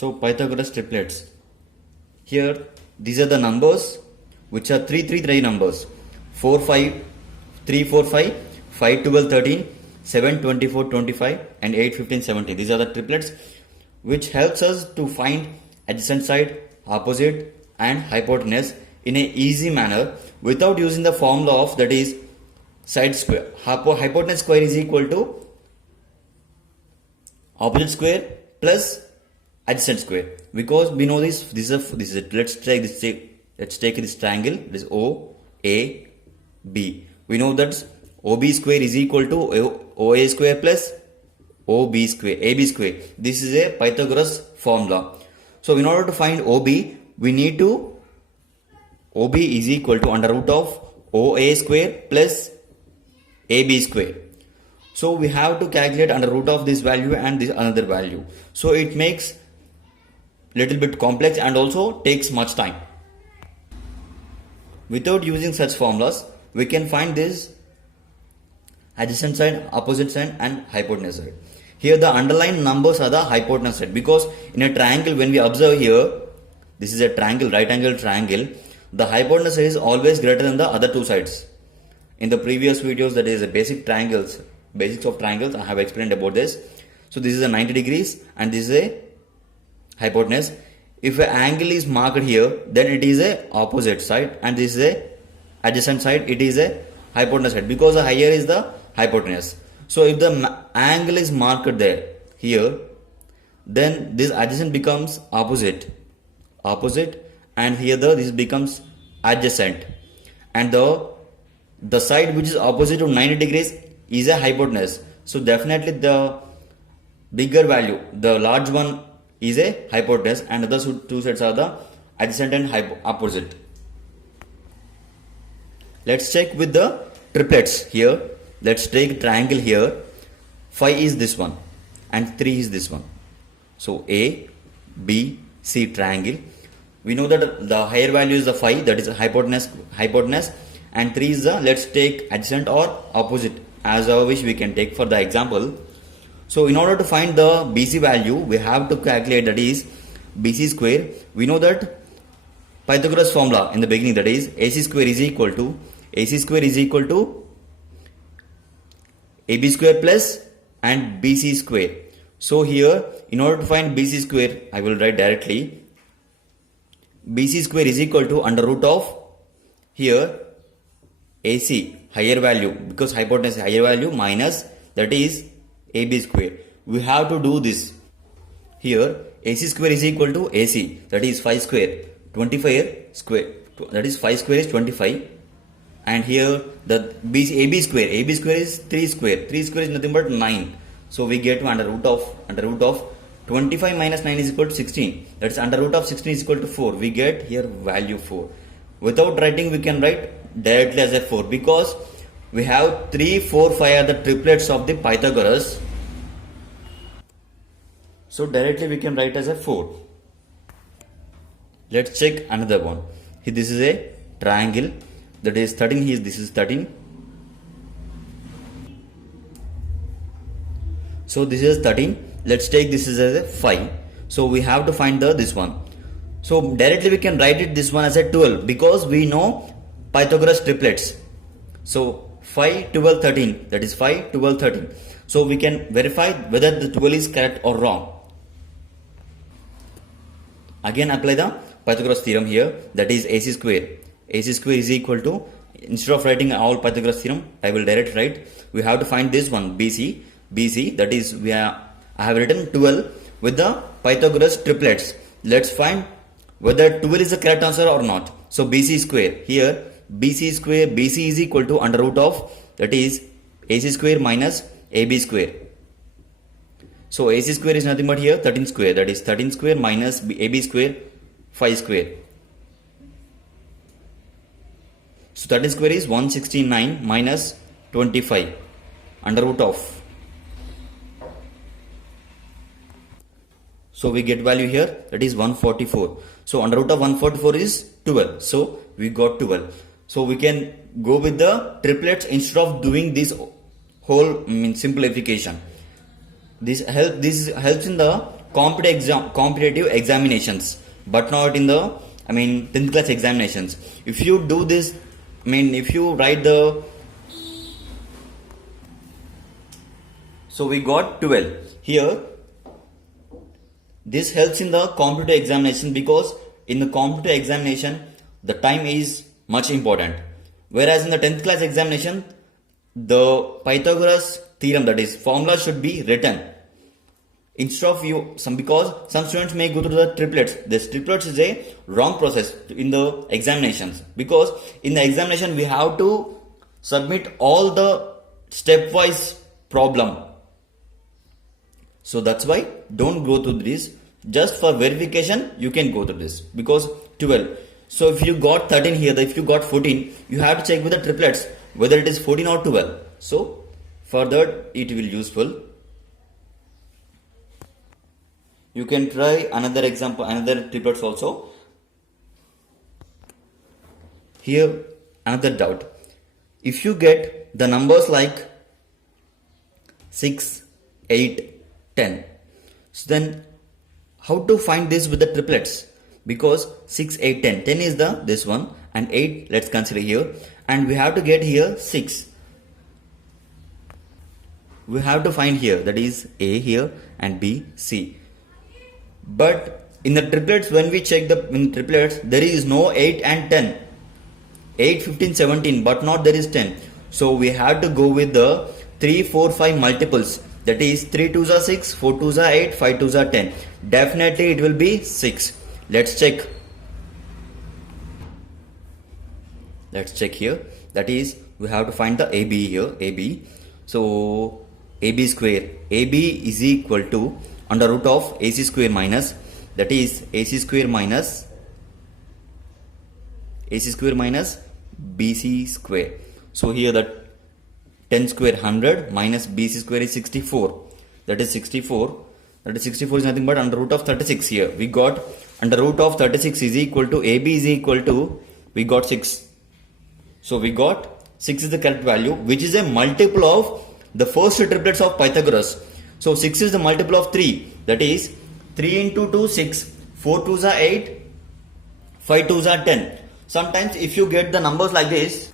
So Pythagoras triplets. Here these are the numbers which are 3 3 3 numbers. 4 5 3 4 5 5 12 13 7 24 25 and 8 15 17. These are the triplets which helps us to find adjacent side, opposite and hypotenuse in a easy manner without using the formula of that is side square. Hypotenuse square is equal to opposite square plus adjacent square, because we know this is a let's take this triangle, this O A B. We know that OB square is equal to OA square plus OB square, AB square. This is a Pythagoras formula. So in order to find OB, we need to OB is equal to under root of OA square plus AB square. So we have to calculate under root of this value and this another value. So it makes little bit complex and also takes much time. Without using such formulas, we can find this adjacent side, opposite side and hypotenuse side. Here the underlined numbers are the hypotenuse side, because in a triangle when we observe here, this is a triangle, right angle triangle, the hypotenuse side is always greater than the other two sides. In the previous videos, that is a basics of triangles, I have explained about this. So this is a 90 degrees and this is a hypotenuse. If an angle is marked here, then it is a opposite side and this is a adjacent side, it is a hypotenuse side, because the higher is the hypotenuse. So if the angle is marked there here, then this adjacent becomes opposite and here this becomes adjacent, and the side which is opposite to 90 degrees is a hypotenuse. So definitely the bigger value, the large one is a hypotenuse and the other two sides are the adjacent and opposite. Let's check with the triplets here. Let's take triangle here. 5 is this one and 3 is this one. So A, B, C triangle. We know that the higher value is the 5, that is a hypotenuse, and 3 is the, let's take adjacent or opposite as our wish we can take for the example. So in order to find the BC value, we have to calculate, that is BC square. We know that Pythagoras formula in the beginning, that is AC square is equal to AB square plus and BC square. So here in order to find BC square, I will write directly BC square is equal to under root of here AC higher value, because hypotenuse is higher value, minus that is AB square. We have to do this. Here AC square is equal to AC, that is 5 square, 25 square, that is 5 square is 25, and here the AB square is 3 square is nothing but 9. So we get to under root of 25 minus 9 is equal to 16, that is under root of 16 is equal to 4. We get here value 4. Without writing, we can write directly as a 4, because we have 3, 4, 5 are the triplets of the Pythagoras. So directly we can write as a 4. Let's check another one. Here this is a triangle, that is 13. Here this is 13. So this is 13. Let's take this as a 5. So we have to find this one. So directly we can write it this one as a 12, because we know Pythagoras triplets. So 5, 12, 13, that is 5, 12, 13. So we can verify whether the 12 is correct or wrong. Again apply the Pythagoras theorem here, that is AC square. AC square is equal to, instead of writing all Pythagoras theorem, I will directly write, we have to find this one BC, that is I have written 12 with the Pythagoras triplets. Let's find whether 12 is the correct answer or not. So BC square, here BC is equal to under root of, that is AC square minus AB square. So AC square is nothing but here 13 square, that is 13 square minus AB square 5 square. So 13 square is 169 minus 25 under root of. So we get value here, that is 144. So under root of 144 is 12. So we got 12. So we can go with the triplets instead of doing this whole simplification. This helps in the competitive examinations, but not in the 10th class examinations. If you do this, if you write the, so we got 12 here. This helps in the competitive examination, because in the competitive examination the time is much important, whereas in the 10th class examination the Pythagoras theorem, that is formula, should be written instead of because some students may go through the triplets. This triplets is a wrong process in the examinations, because in the examination we have to submit all the stepwise problem. So that's why don't go through this. Just for verification you can go through this, because 12. So if you got 13 here, if you got 14, you have to check with the triplets whether it is 14 or 12. So for that it will useful. You can try another example, another triplets also. Here another doubt. If you get the numbers like 6, 8, 10, so then how to find this with the triplets? Because 6, 8, 10. 10 is the this one, and 8 let's consider here, and we have to get here 6. We have to find here, that is A here and B, C. But in the triplets, when we check in triplets, there is no 8 and 10. 8, 15, 17, but not there is 10. So we have to go with the 3, 4, 5 multiples. That is 3 2s are 6, 4 2s are 8, 5 2s are 10. Definitely it will be 6. Let's check. Let's check here. That is, we have to find the AB here. AB. So AB square. AB is equal to under root of AC square minus, that is AC square minus BC square. So here that 10 square 100 minus BC square is 64. That is 64. That is 64 is nothing but under root of 36 here. We got under root of 36 is equal to AB is equal to, we got 6. So we got 6 is the correct value, which is a multiple of the first triplets of Pythagoras. So 6 is the multiple of 3. That is 3 into 2, 6. 4 2s are 8. 5 2s are 10. Sometimes if you get the numbers like this,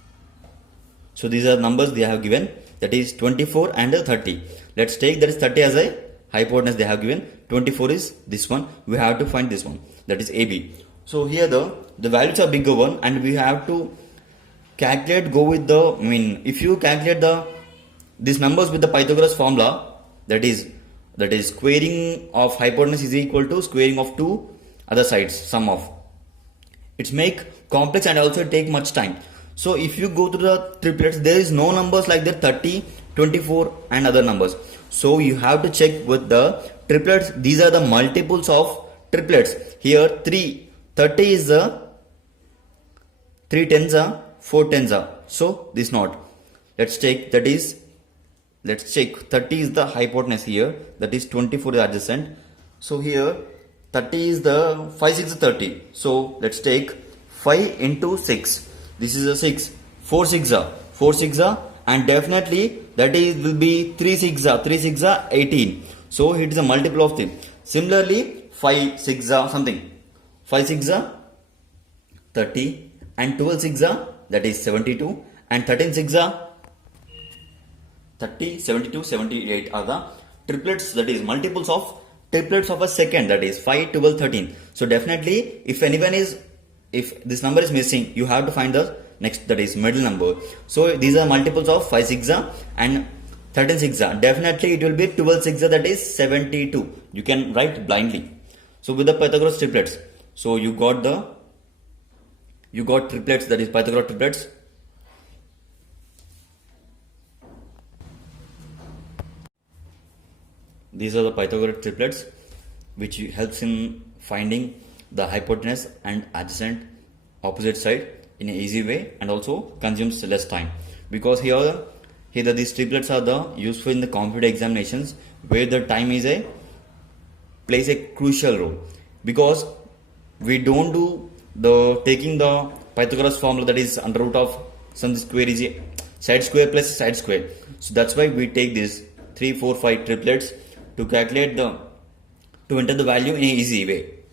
so these are numbers they have given, that is 24 and 30. Let's take that is 30 as a hypotenuse they have given. 24 is this one. We have to find this one, that is AB. So here the values are bigger one, and we have to calculate, go with the, if you calculate these numbers with the Pythagoras formula, that is squaring of hypotenuse is equal to squaring of two other sides, sum of. It's make complex and also take much time. So if you go to the triplets, there is no numbers like that 30, 24 and other numbers. So you have to check with the triplets. These are the multiples of triplets. Here 3, 30 is the 3 tens are 4 tens are. So this not. Let's check, that is, let's check 30 is the hypotenuse here, that is 24 is adjacent. So here 30 is the 5 6 is 30. So let's take 5 into 6. This is a 6. 4 6 are 4 6 are, and definitely that is will be 3 6 are 3 6 are 18. So it is a multiple of 3. Similarly 5 6 are something. 5 6 are 30, and 12 6 are, that is 72, and 13 6 are 30, 72, 78 are the triplets, that is multiples of triplets of a second, that is 5, 12, 13. So definitely if this number is missing, you have to find the next, that is middle number. So these are multiples of 5 6 and 13 6. Definitely it will be 12 6, that is 72. You can write blindly. So with the Pythagoras triplets, so you got triplets, that is Pythagoras triplets. These are the Pythagoras triplets, which helps in finding the hypotenuse and adjacent opposite side in an easy way, and also consumes less time, because here these triplets are the useful in the competitive examinations, where the time is plays a crucial role, because we don't do the taking the Pythagoras formula, that is under root of some square is a side square plus side square. So that's why we take this 3 4 5 triplets to calculate the to enter the value in an easy way.